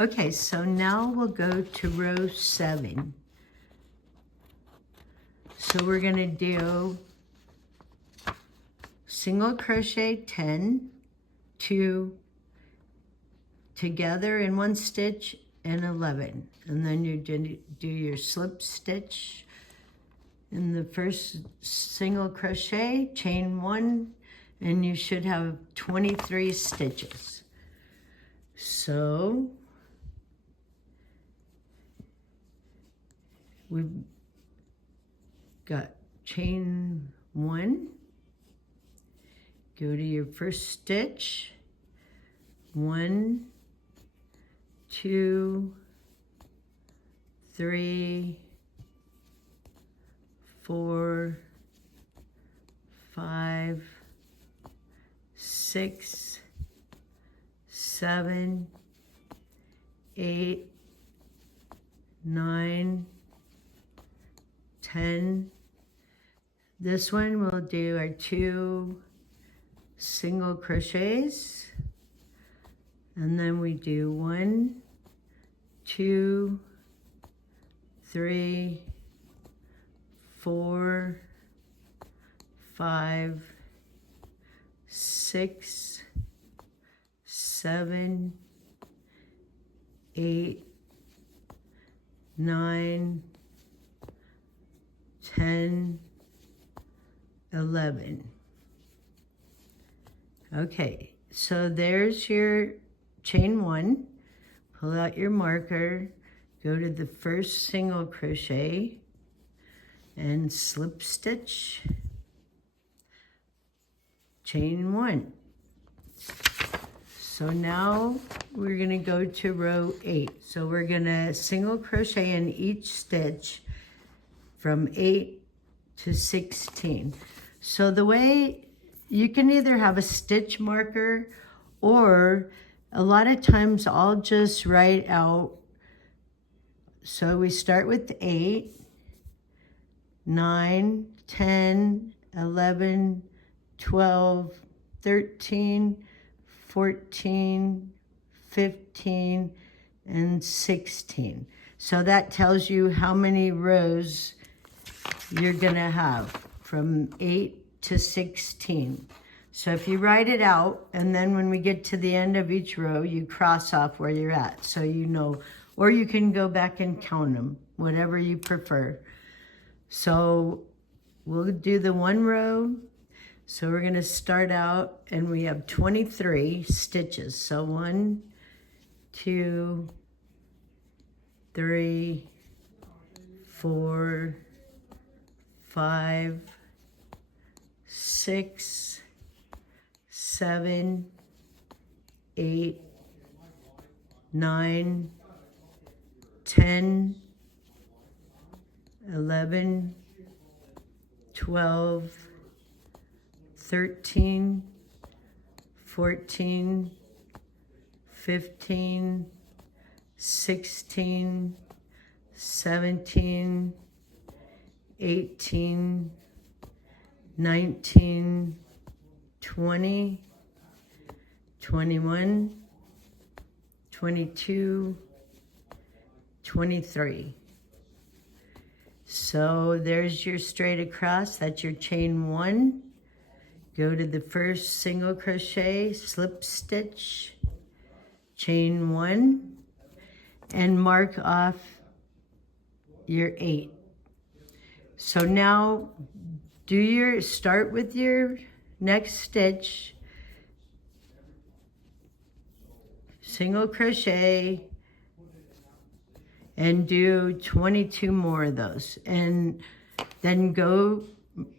Okay, so now we'll go to row 7. So we're going to do single crochet 10, 2 together in one stitch, and 11. And then you do your slip stitch in the first single crochet, chain 1, and you should have 23 stitches. So we've got chain 1, go to your first stitch, 1, 2, 3, 4, 5, 6, 7, 8, 9, 10. This one we'll do our 2 single crochets, and then we do 1, 2, 3, 4, 5, 6, 7, 8, 9, 10, 11. Okay, so there's your chain 1. Pull out your marker, go to the first single crochet and slip stitch, chain 1. So now we're going to go to row 8. So we're going to single crochet in each stitch from 8 to 16. So the way you can either have a stitch marker, or a lot of times I'll just write out. So we start with 8, 9, 10, 11, 12, 13, 14, 15, and 16. So that tells you how many rows you're gonna have from 8 to 16. So if you write it out, and then when we get to the end of each row, you cross off where you're at, so you know, or you can go back and count them, whatever you prefer. So we'll do the 1 row. So we're gonna start out, and we have 23 stitches. So 1, 2, 3, 4, 5, 6, 7, 8, 9, 10, 11, 12, 13, 14, 15, 16, 17, 18, 19, 20, 21, 22, 23. So there's your straight across, that's your chain 1. Go to the first single crochet, slip stitch, chain 1, and mark off your 8. So now start with your next stitch, single crochet, and do 22 more of those. And then go,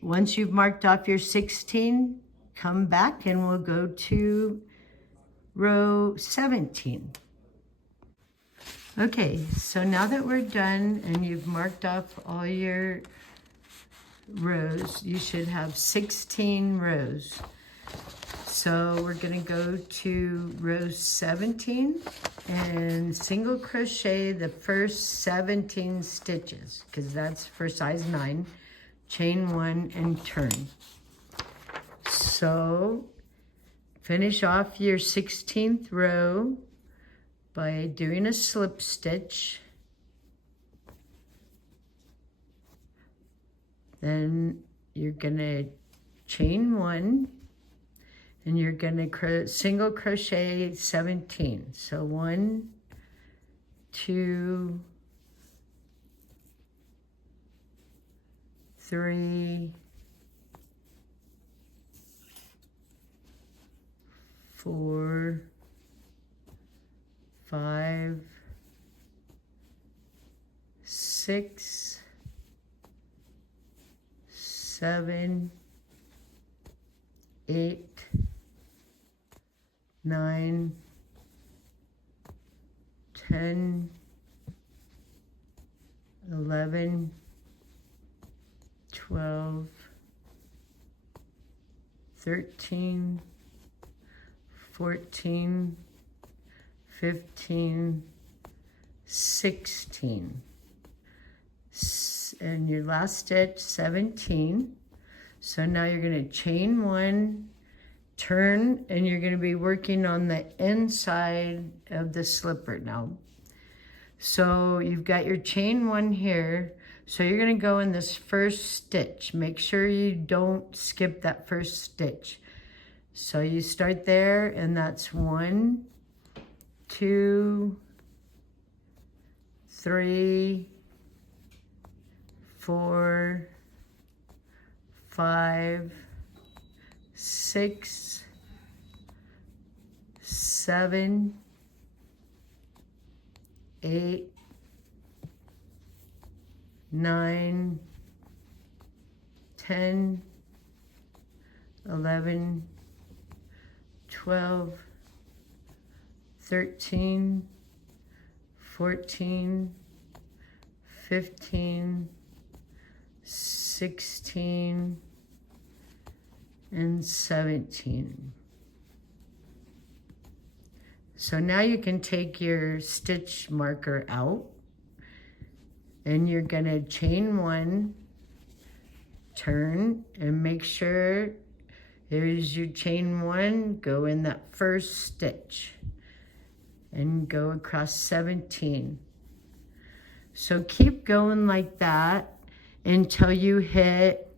once you've marked off your 16, come back and we'll go to row 17. Okay, so now that we're done and you've marked off all your rows, you should have 16 rows. So we're gonna go to row 17 and single crochet the first 17 stitches, because that's for size 9, chain 1 and turn. So finish off your 16th row, by doing a slip stitch. Then you're gonna chain 1, and you're gonna single crochet 17. So 1, 2, 3, 4, 5, 6, 7, 8, 9, 10, 11, 12, 13, 14, 15, 16. And your last stitch, 17. So now you're going to chain 1, turn, and you're going to be working on the inside of the slipper now. So you've got your chain 1 here. So you're going to go in this first stitch. Make sure you don't skip that first stitch. So you start there, and that's 1, 2, 3, 4, 5, 6, 7, 8, 9, 10, 11, 12, 13, 14, 15, 16, and 17. So now you can take your stitch marker out, and you're gonna chain 1, turn, and make sure there's your chain 1, go in that first stitch and go across 17. So keep going like that until you hit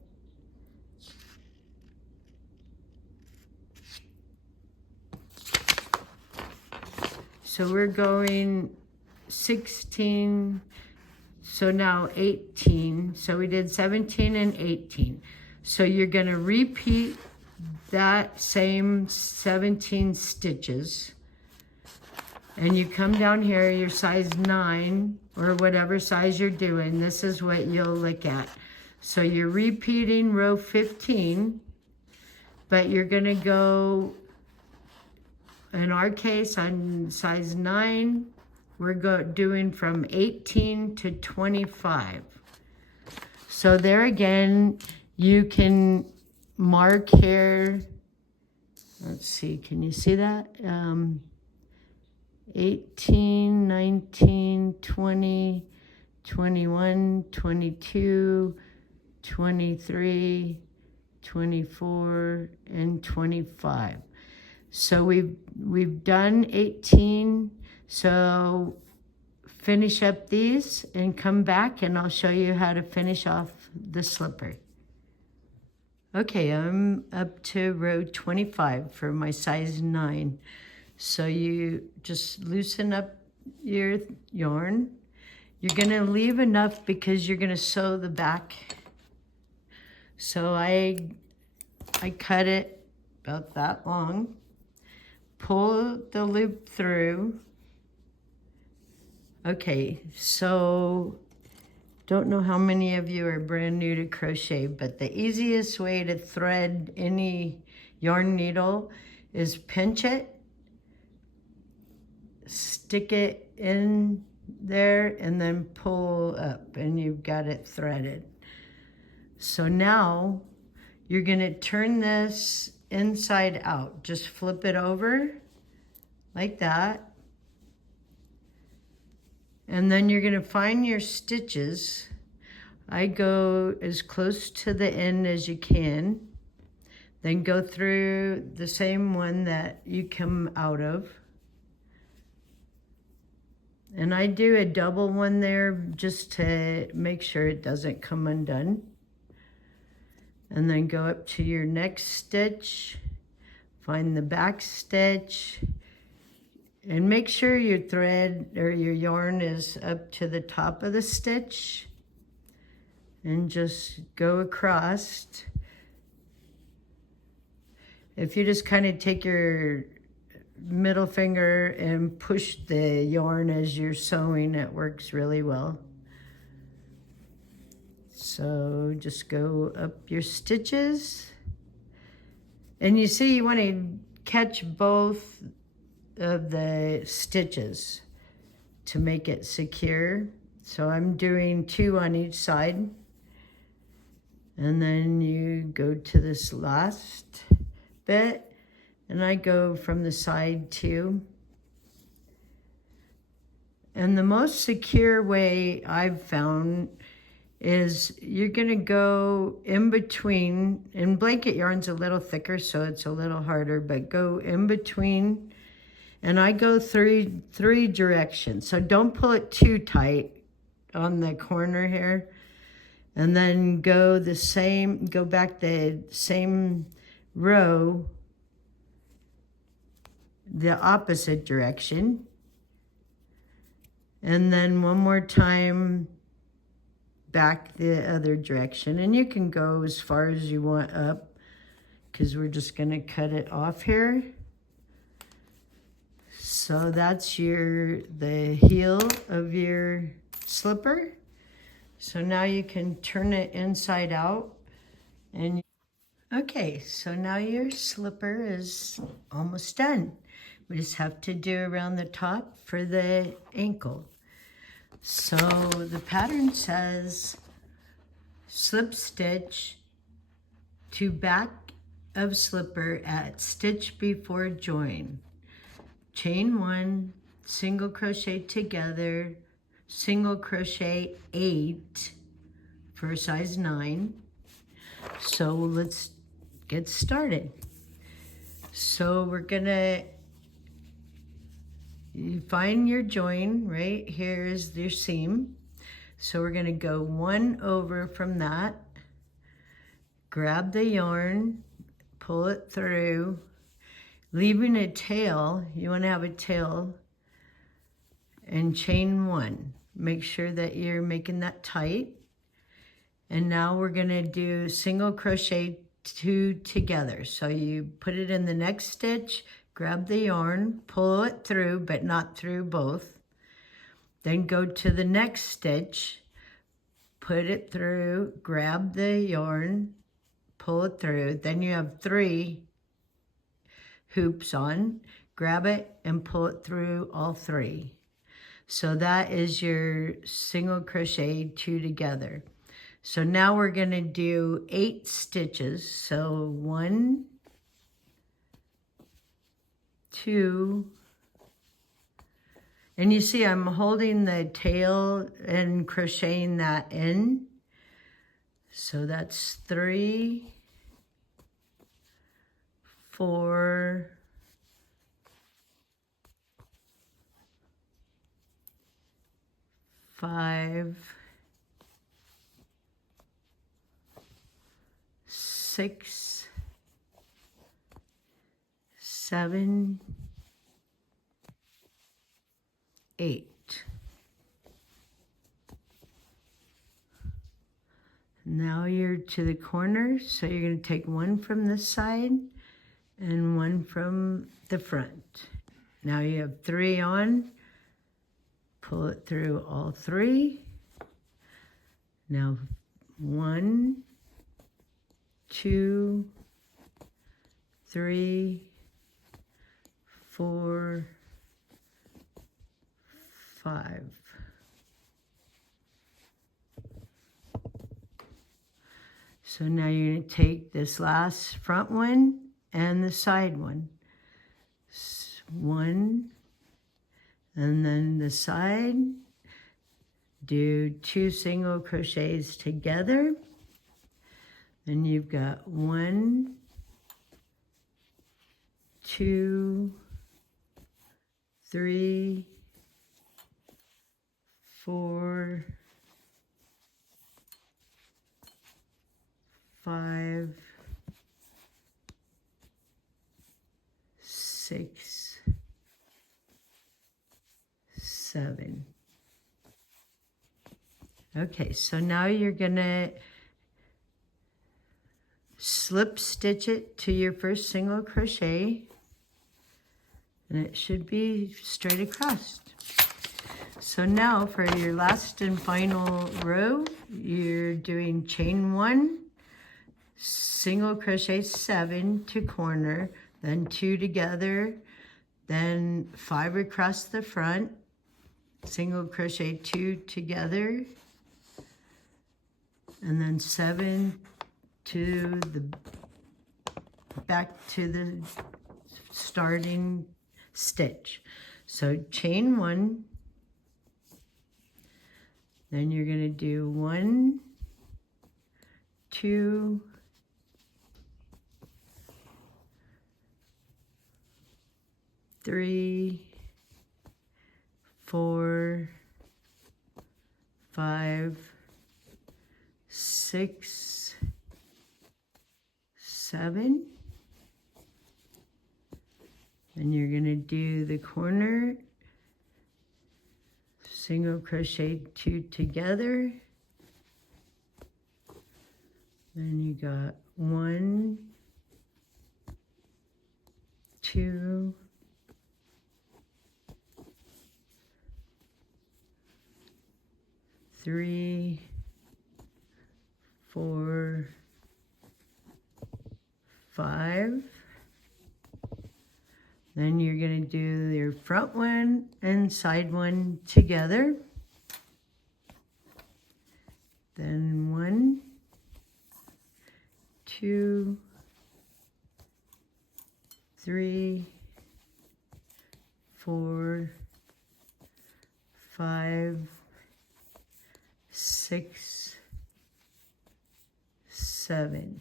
so we're going 16, so now 18. So we did 17 and 18. So you're gonna repeat that same 17 stitches, and you come down here, your size 9 or whatever size you're doing, this is what you'll look at. So you're repeating row 15, but you're gonna go, in our case on size 9, we're doing from 18 to 25. So there again, you can mark here. Let's see, can you see that? 18, 19, 20, 21, 22, 23, 24, and 25. So we've done 18. So finish up these and come back, and I'll show you how to finish off the slipper. Okay, I'm up to row 25 for my size 9. So you just loosen up your yarn. You're gonna leave enough because you're gonna sew the back. So I cut it about that long. Pull the loop through. Okay, so don't know how many of you are brand new to crochet, but the easiest way to thread any yarn needle is pinch it, stick it in there, and then pull up, and you've got it threaded. So now you're gonna turn this inside out. Just flip it over like that. And then you're gonna find your stitches. I go as close to the end as you can. Then go through the same one that you come out of. And I do a double one there just to make sure it doesn't come undone. And then go up to your next stitch, find the back stitch, and make sure your thread or your yarn is up to the top of the stitch, and just go across. If you just kind of take your middle finger and push the yarn as you're sewing, it works really well. So just go up your stitches, and you see you want to catch both of the stitches to make it secure. So I'm doing 2 on each side, and then you go to this last bit, and I go from the side too. And the most secure way I've found is you're gonna go in between, and blanket yarn's a little thicker so it's a little harder, but go in between, and I go three directions. So don't pull it too tight on the corner here, and then go back the same row the opposite direction, and then one more time back the other direction. And you can go as far as you want up, because we're just going to cut it off here. So that's the heel of your slipper. So now you can turn it inside out. And okay, so now your slipper is almost done. We just have to do around the top for the ankle. So the pattern says slip stitch to back of slipper at stitch before join. Chain 1, single crochet together, single crochet 8 for size 9. So let's get started. So we're gonna, you find your join, right? Here is your seam. So we're gonna go 1 over from that, grab the yarn, pull it through, leaving a tail. You wanna have a tail, and chain 1. Make sure that you're making that tight. And now we're gonna do single crochet 2 together. So you put it in the next stitch, grab the yarn, pull it through, but not through both. Then go to the next stitch, put it through, grab the yarn, pull it through. Then you have 3 hoops on, grab it and pull it through all 3. So that is your single crochet 2 together. So now we're gonna do 8 stitches. So 1, 2, and you see I'm holding the tail and crocheting that in. So that's 3, 4, 5, 6, 7, 8. Now you're to the corner, so you're going to take 1 from this side and 1 from the front. Now you have 3 on, pull it through all 3. Now 1, 2, 3, 4, 5. So now you're going to take this last front one and the side one. 1, and then the side. Do 2 single crochets together. Then you've got 1, 2, 3, 4, 5, 6, 7. Okay, so now you're gonna slip stitch it to your first single crochet, and it should be straight across. So now for your last and final row, you're doing chain 1, single crochet 7 to corner, then 2 together, then 5 across the front, single crochet 2 together, and then 7 to the back to the starting stitch. So chain 1, then you're going to do 1, 2, 3, 4, 5, 6, 7. Then you're going to do the corner, single crochet 2 together. Then you got 1, 2, 3, 4, 5. Then you're going to do your front one and side one together. Then 1, 2, 3, 4, 5, 6, 7.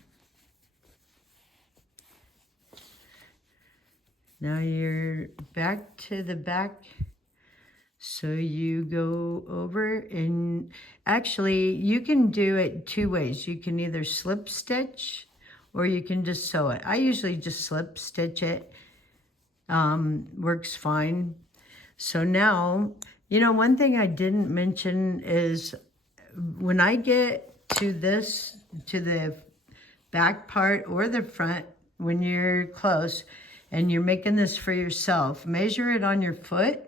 Now you're back to the back, so you go over, and actually you can do it 2 ways. You can either slip stitch or you can just sew it. I usually just slip stitch it, works fine. So now, you know, one thing I didn't mention is when I get to this, to the back part or the front, when you're close, and you're making this for yourself, measure it on your foot,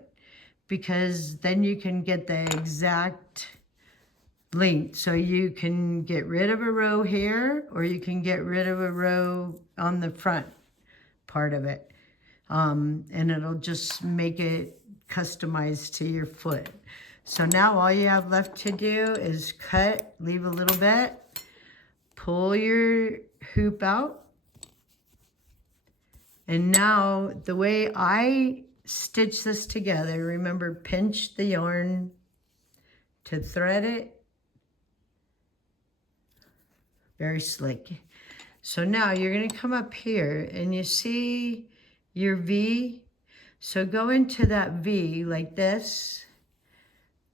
because then you can get the exact length. So you can get rid of a row here, or you can get rid of a row on the front part of it. And it'll just make it customized to your foot. So now all you have left to do is cut, leave a little bit, pull your hoop out. And now the way I stitch this together, remember, pinch the yarn to thread it. Very slick. So now you're going to come up here and you see your V. So go into that V like this,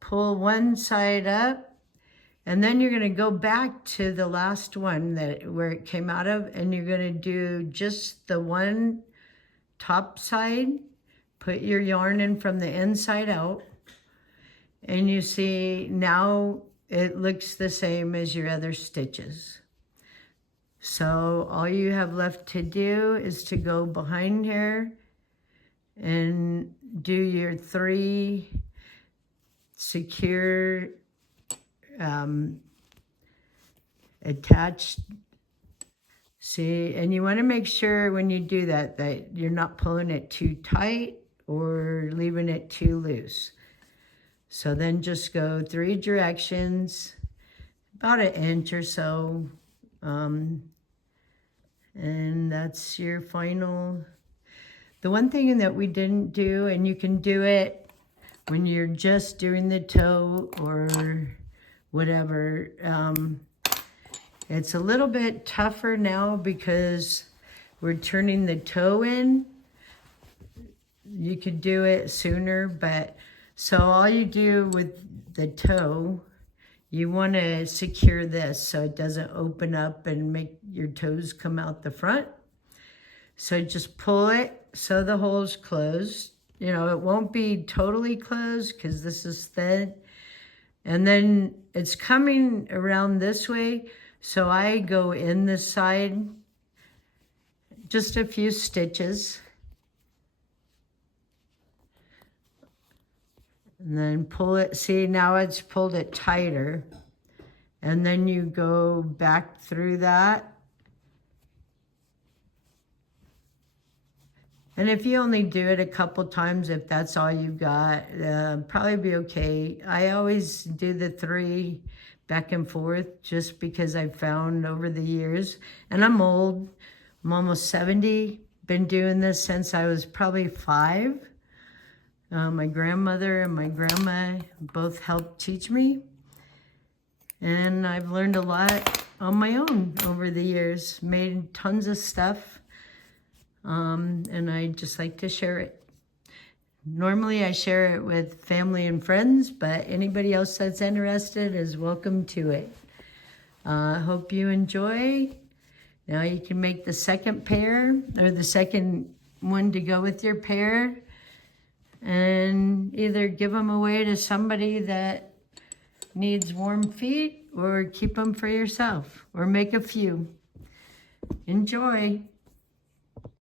pull one side up, and then you're going to go back to the last one where it came out of, and you're going to do just the one top side, put your yarn in from the inside out, and you see now it looks the same as your other stitches. So all you have left to do is to go behind here and do your 3 secure attached. See, and you want to make sure when you do that you're not pulling it too tight or leaving it too loose. So then just go 3 directions, about 1 inch or so, and that's your final. The one thing that we didn't do, and you can do it when you're just doing the toe or whatever, it's a little bit tougher now because we're turning the toe in. You could do it sooner, but so all you do with the toe, you want to secure this so it doesn't open up and make your toes come out the front. So just pull it so the hole's closed. You know, it won't be totally closed because this is thin. And then it's coming around this way. So I go in this side, just a few stitches. And then pull it, see now it's pulled it tighter. And then you go back through that. And if you only do it a couple times, if that's all you got, probably be okay. I always do the 3 back and forth just because I've found over the years, and I'm old, I'm almost 70, been doing this since I was probably 5. My grandmother and my grandma both helped teach me. And I've learned a lot on my own over the years, made tons of stuff. And I just like to share it. Normally I share it with family and friends, but anybody else that's interested is welcome to it. Hope you enjoy. Now you can make the second pair, or the second one to go with your pair, and either give them away to somebody that needs warm feet, or keep them for yourself, or make a few. Enjoy.